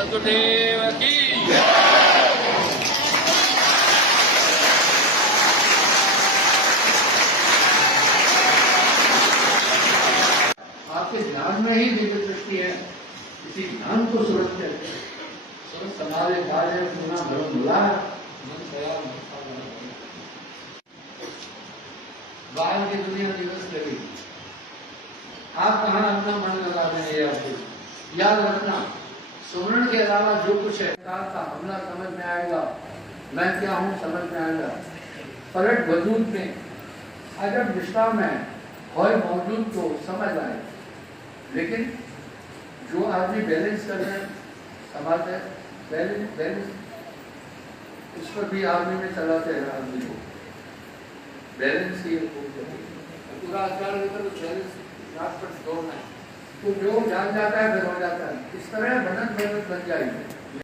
सतगुरुदेव की। आपके ध्यान में ही दिव्य दृष्टि है, इसी ध्यान को सुरक्षित समाधि कार्य पुनः धर्म मिला बाहर की दुनिया दिवस लगी। आप कहाँ अपना मन लगा देंगे? आपको याद रखना, सुमरण के अलावा जो कुछ है का हमला समझ में आएगा, मैं क्या हूँ समझ में आएगा। पलट वजूद में अगर विश्राम में और मौजूद तो समझ आए। लेकिन जो आदमी बैलेंस कर रहे हैं समाज है, बैलेंस इस पर भी आदमी में चलाते हैं। आदमी को बैलेंस ही पूरा आचार लेकर बैलेंस रात पर दौड़ना है, तो जो जान जाता है फिर हो जाता है। इस तरह बनत बन जाएगी।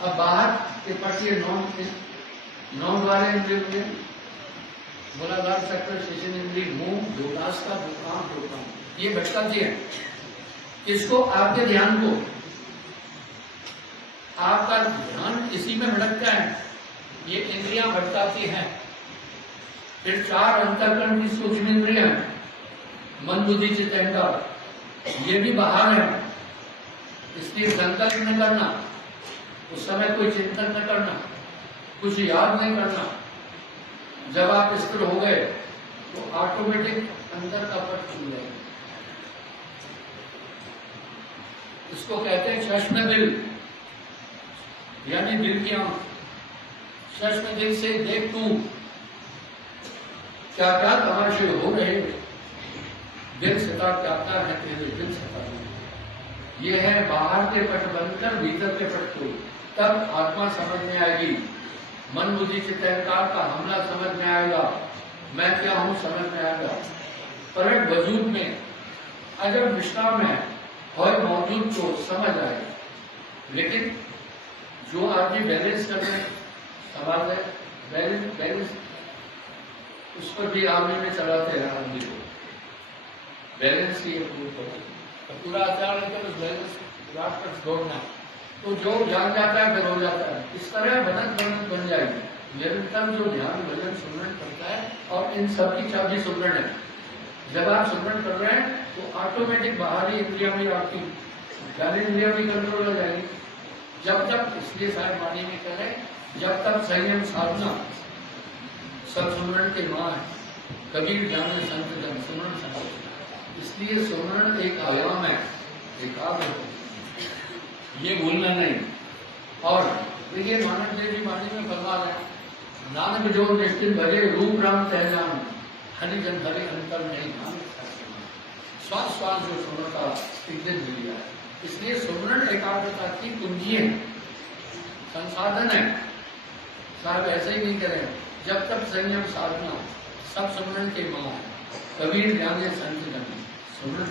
अब बाहर के पट्टी नॉन वाले इंद्रियों मूलाधार चक्र, शेषन इंद्रिय, मुंह, दोरास्ता, भूकाम, ये भटकाती है। इसको आपके ध्यान को, आपका ध्यान इसी में भटकता है, ये इंद्रियां भटकाती हैं। फिर चार अंतःकरण की सूक्ष्म इंद्रियां, मन, बुद्धि, चित्त, अहंकार, ये भी बाहर है। इसलिए संकल्प न करना, उस समय कोई चिंतन न करना, कुछ याद नहीं करना। जब आप स्थिर हो गए तो ऑटोमेटिक अंदर का पट खुल जाएगा। इसको कहते हैं चश्म दिल, यानी दिल की आंख। चश्म दिल से देख तू क्या क्या तमाशे हो रहे, दिल सता क्या क्या है तेरे दिल सता। ये है बाहर के पट बनकर भीतर के पट को, तब आत्मा समझ में आएगी। मन, बुद्धि, चित्त, अहंकार का हमला समझ में आएगा, मैं क्या हूं समझ में आएगा। पलट वजूद में अगर विश्राम है और मौजूद तो समझ आए। लेकिन जो आदमी बैलेंस कर रहे सवाल है, बैलेंस उस पर भी आदमी में चलाते हैं। आदमी को बैलेंस ही पूरा आचार लेकर उस बैलेंस रात पर दौड़ना, तो जो जान जाता है फिर हो जाता है। इस तरह बनत बन जाएगी। निरंतर जो ध्यान भजन सुमरण करता है, और इन सबकी चाबी सुमरण है। जब आप सुमरण कर रहे हैं तो ऑटोमेटिक बाहरी इंद्रियां भी आपकी ज्ञान इंद्रियां भी कंट्रोल हो जाएगी। जब तक, इसलिए सारे वाणी में कह रहे, जब तक संयम साधना सब सुमरण के मां है। कबीर जाने संत जन सुमरण साधना। इसलिए सुमरण एक आयाम है, एकाग्र है, ये भूलना नहीं। और देखिए नानक देव जी वाणी में फरमा रहे, नानक जो निश्चित भरे रूप राम तहजान, हरिजन हरि अंतर नहीं नाम। श्वास श्वास जो सुमरण का एक दिन मिल गया है। इसलिए सुमरण एकाग्रता की कुंजी है, संसाधन है। साहब ऐसे ही नहीं करें, जब तक संयम साधना सब सुमरण के मां है। कबीर जाने संत जन सुमरण